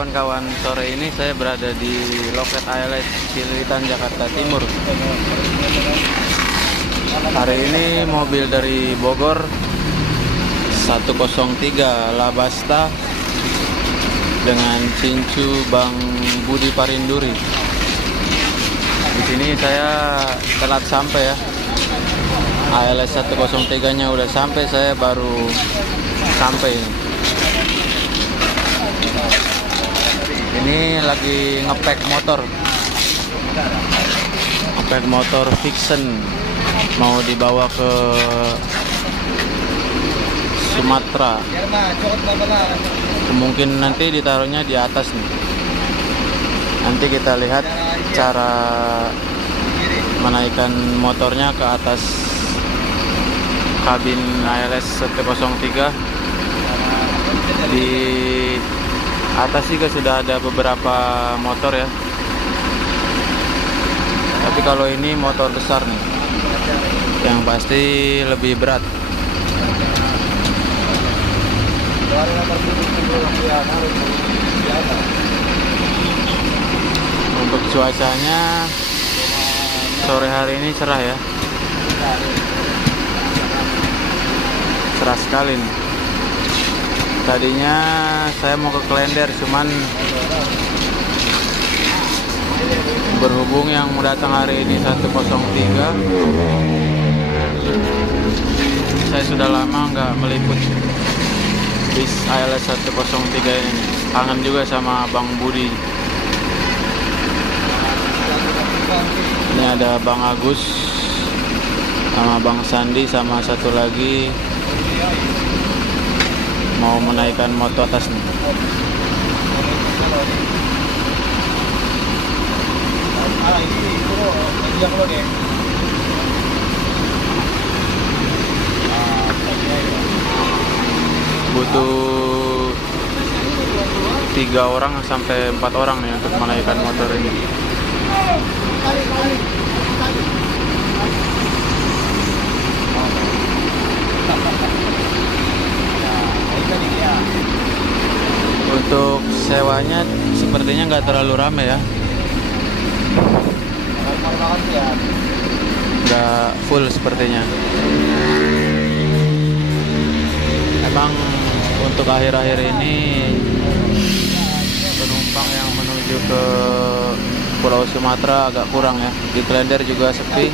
kawan-kawan, sore ini saya berada di loket ALS Cililitan, Jakarta Timur. Hari ini mobil dari Bogor 103 Labasta dengan cincu Bang Budi Parinduri. Di sini saya telat sampai ya. ALS 103-nya udah sampai, saya baru sampai. Ini lagi ngepek motor. Ngepek motor Vixen mau dibawa ke Sumatera. Mungkin nanti ditaruhnya di atas nih. Nanti kita lihat cara menaikkan motornya ke atas kabin ALS 103. Di atas juga sudah ada beberapa motor ya. Tapi kalau ini motor besar nih, yang pasti lebih berat. Untuk cuacanya sore hari ini cerah ya. Cerah sekali nih. Tadinya saya mau ke Klender, cuman berhubung yang datang hari ini 103, saya sudah lama nggak meliput bis ALS 103 ini. Kangen juga sama Bang Budi. Ini ada Bang Agus sama Bang Sandi, sama satu lagi mau menaikkan motor atas nih. Butuh 3 orang sampai 4 orang nih untuk menaikkan motor ini. Untuk sewanya sepertinya nggak terlalu ramai ya, nggak full sepertinya. Emang untuk akhir-akhir ini penumpang yang menuju ke Pulau Sumatera agak kurang ya. Di Klender juga sepi.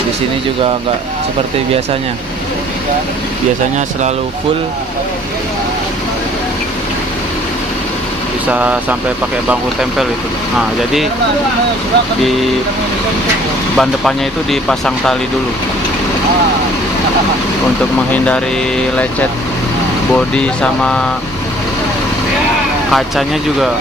Di sini juga nggak seperti biasanya. Biasanya selalu full. Bisa sampai pakai bangku tempel itu. Nah, jadi di ban depannya itu dipasang tali dulu untuk menghindari lecet bodi sama kacanya juga.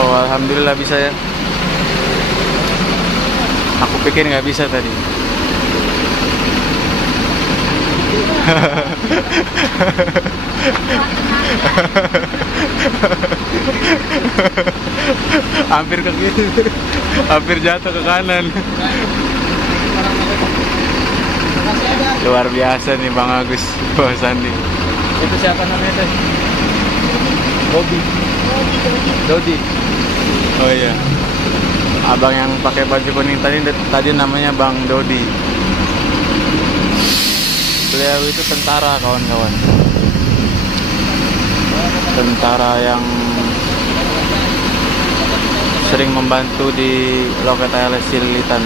Oh, alhamdulillah bisa ya. Aku pikir nggak bisa tadi. Hampir ke kiri, hampir jatuh ke kanan. Luar biasa nih Bang Agus, Bang Sandi. Itu siapa namanya teh? Dodi. Oh iya, abang yang pakai baju kuning tadi namanya Bang Dodi. Beliau itu tentara, kawan-kawan. Tentara yang sering membantu di loket ALS Cililitan.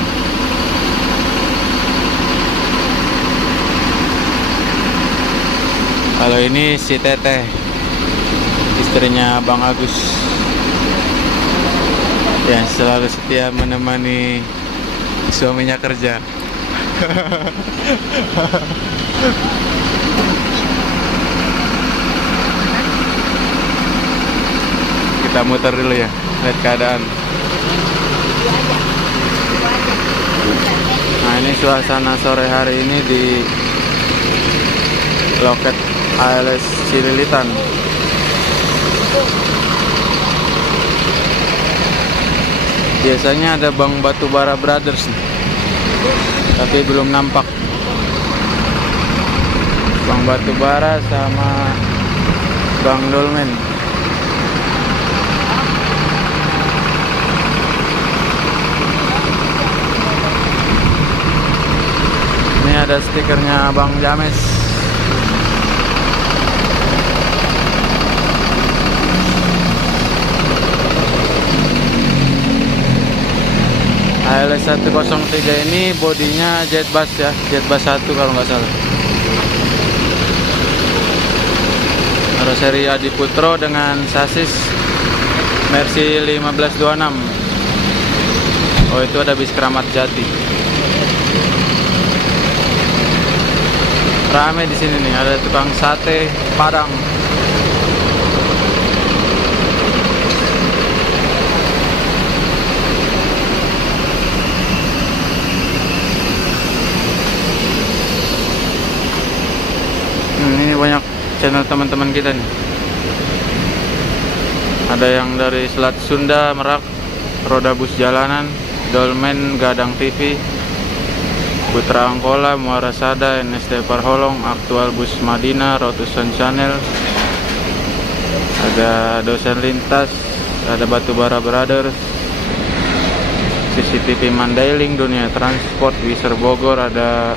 Kalau ini si Teteh, istrinya Bang Agus, yang selalu setia menemani suaminya kerja. Kita muter dulu ya, lihat keadaan. Nah, ini suasana sore hari ini di loket ALS Cililitan. Biasanya ada Bang Batubara Brothers nih, tapi belum nampak. Bang Batubara sama Bang Dolmen. Ini ada stikernya Bang James. ALS 103 ini bodinya Jetbus ya, Jetbus 1 kalau nggak salah. Karoseri Adi Putro dengan sasis Mercy 1526. Oh, itu ada bis Keramat Jati. Rame di sini nih, ada tukang sate Padang. Ini banyak channel teman-teman kita nih. Ada yang dari Selat Sunda, Merak, Roda Bus Jalanan, Dolmen, Gadang TV, Putra Angkola, Muara Sada, NSD Parholong, Aktual Bus Madinah, Rotusan Channel, ada Dosen Lintas, ada Batubara Brothers, CCTV Mandailing, Dunia Transport, Wiser Bogor, ada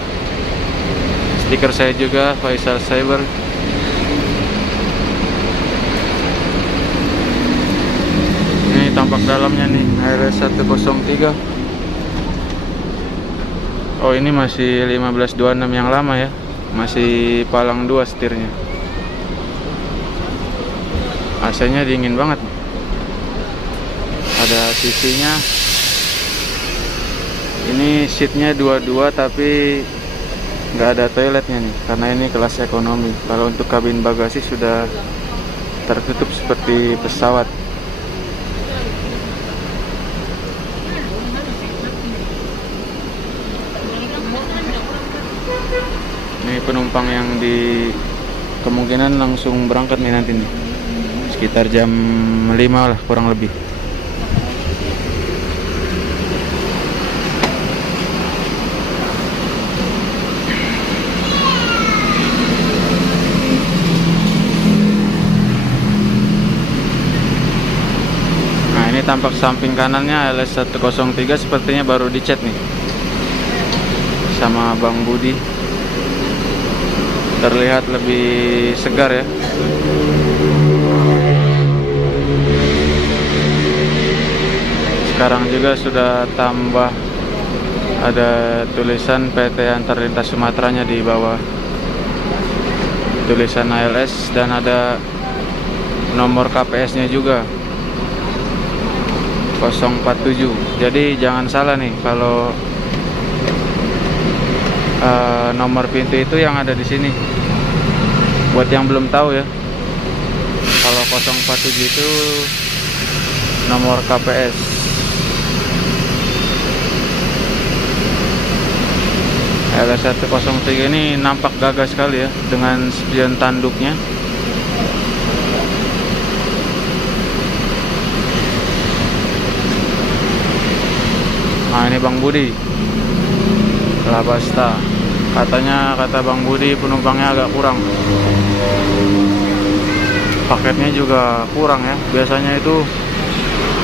stiker saya juga, Faisal Cyber. Ini tampak dalamnya nih, ALS 103. Oh, ini masih 1526 yang lama ya, masih palang 2 setirnya. AC-nya dingin banget. Ada sisinya. Ini seatnya 22 tapi nggak ada toiletnya nih, karena ini kelas ekonomi. Kalau untuk kabin bagasi sudah tertutup seperti pesawat. Ini penumpang yang di kemungkinan langsung berangkat nih nanti nih, sekitar jam 5 lah kurang lebih. Ini tampak samping kanannya ALS 103 sepertinya baru dicat nih sama Bang Budi. Terlihat lebih segar ya. Sekarang juga sudah tambah ada tulisan PT Antar Lintas Sumateranya di bawah tulisan ALS, dan ada nomor KPS nya juga 047. Jadi jangan salah nih, kalau nomor pintu itu yang ada di sini. Buat yang belum tahu ya, kalau 047 itu nomor KPS. ALS 103 ini nampak gagah sekali ya, dengan spion tanduknya. Nah, ini Bang Budi Labasta. Katanya, kata Bang Budi, penumpangnya agak kurang. Paketnya juga kurang ya. Biasanya itu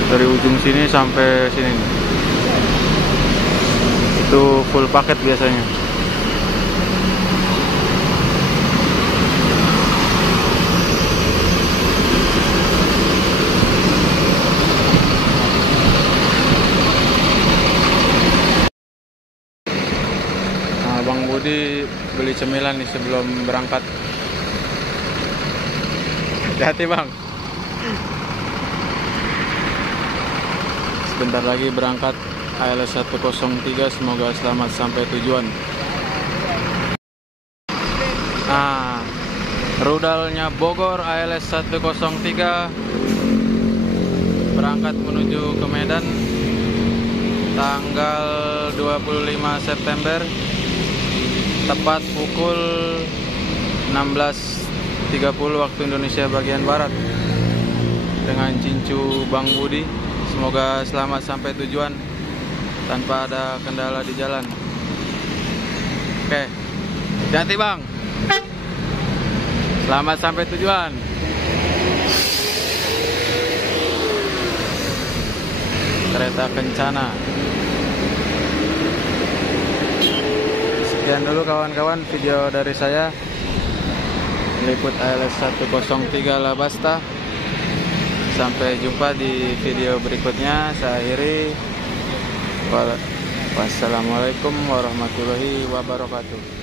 dari ujung sini sampai sini. Itu full paket biasanya. Bang Budi beli cemilan nih sebelum berangkat. Hati-hati Bang. Sebentar lagi berangkat ALS 103, semoga selamat sampai tujuan. Nah, rudalnya Bogor ALS 103 berangkat menuju ke Medan tanggal 25 September tepat pukul 16.30 waktu Indonesia bagian Barat dengan cincu Bang Budi. Semoga selamat sampai tujuan tanpa ada kendala di jalan. Oke, hati-hati Bang. Selamat sampai tujuan. Kereta kencana. Sekian dulu kawan-kawan video dari saya, Liput ALS 103 Labasta. Sampai jumpa di video berikutnya. Saya akhiri. Wassalamualaikum warahmatullahi wabarakatuh.